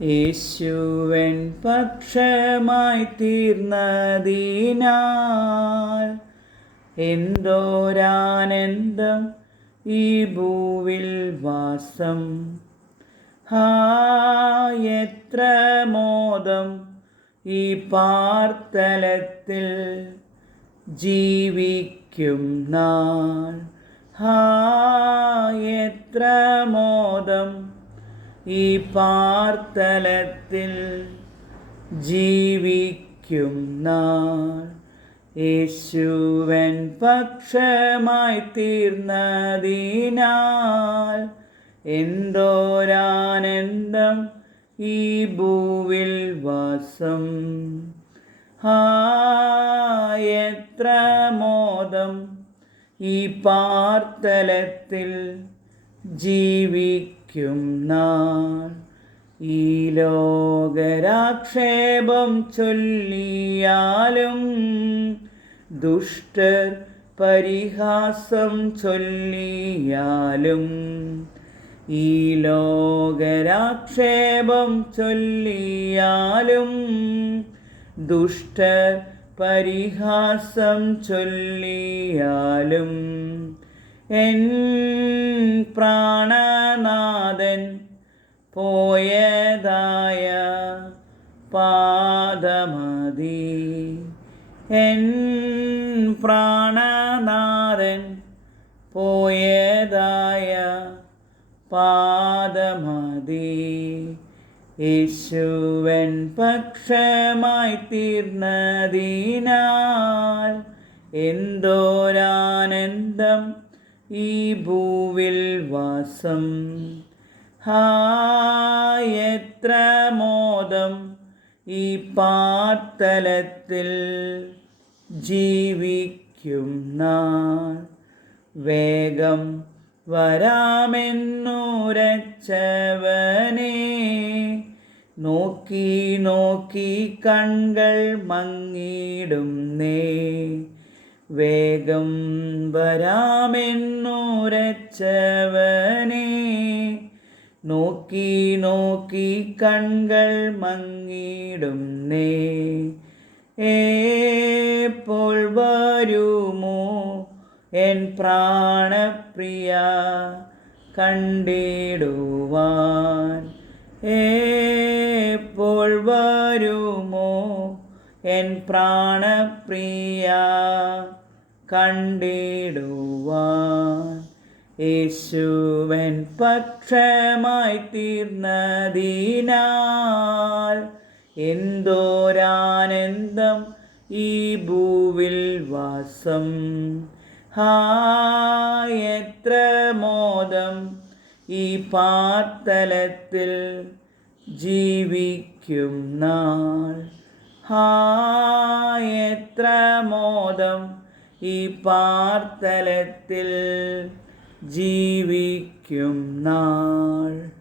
യേശുവൻ പക്ഷമായി തീർന്നതിനാൽ എന്തോരാനന്ദം ഈ ഭൂവിൽ വാസം. എത്ര മോദം ഈ പാർത്തലത്തിൽ ജീവിക്കും നാൾ. എത്ര മോദം ഈ പാർത്തലത്തിൽ ജീവിക്കും നാൾ. യേശുവൻ പക്ഷമായി തീർന്നതിനാൽ എന്തോരാനന്ദം ഈ ഭൂവിൽ വാസം. എത്ര മോദം ഈ പാർത്തലത്തിൽ ജീവിക്കും നാൾ. ഈ ലോകരാക്ഷേപം ചൊല്ലിയാലും ദുഷ്ടർ പരിഹാസം ചൊല്ലിയാലും, ഈ ലോകരാക്ഷേപം ചൊല്ലിയാലും ദുഷ്ടർ പരിഹാസം ചൊല്ലിയാലും, എൻ പ്രാണനാഥൻ പോയതായ പാദമതി. എൻ പ്രാണനാഥൻ പോയതായ പാദമതി. യേശുവൻ പക്ഷമായി തീർന്നതിനാൽ എന്തോരാനന്ദം ഈ ഭൂവിൽ വാസം. എത്ര മോദം ഈ പാർത്തലത്തിൽ ജീവിക്കും നാൾ. വേഗം വരാമെന്നുരച്ചവനെ നോക്കി നോക്കി കൺകൾ മങ്ങിടുന്നേ. വേഗം വരാമെന്നുരച്ചവനെ നോക്കി നോക്കി കൺകൾ മങ്ങിടുന്നേ. എപ്പോൾ വരുമോ എൻ പ്രാണപ്രിയ കണ്ടിടുവാൻ? എപ്പോൾ വരുമോ എൻ പ്രാണപ്രിയ കണ്ടിടുവാൻ? യേശുവൻ പക്ഷമായി തീർന്നതിനാൽ എന്തോരാനന്ദം ഈ ഭൂവിൽ വാസം. എത്ര മോദം ഈ പാർത്തലത്തിൽ ജീവിക്കും നാൾ. എത്ര മോദം ഈ പാർത്തലത്തിൽ ജീവിക്കും നാൾ.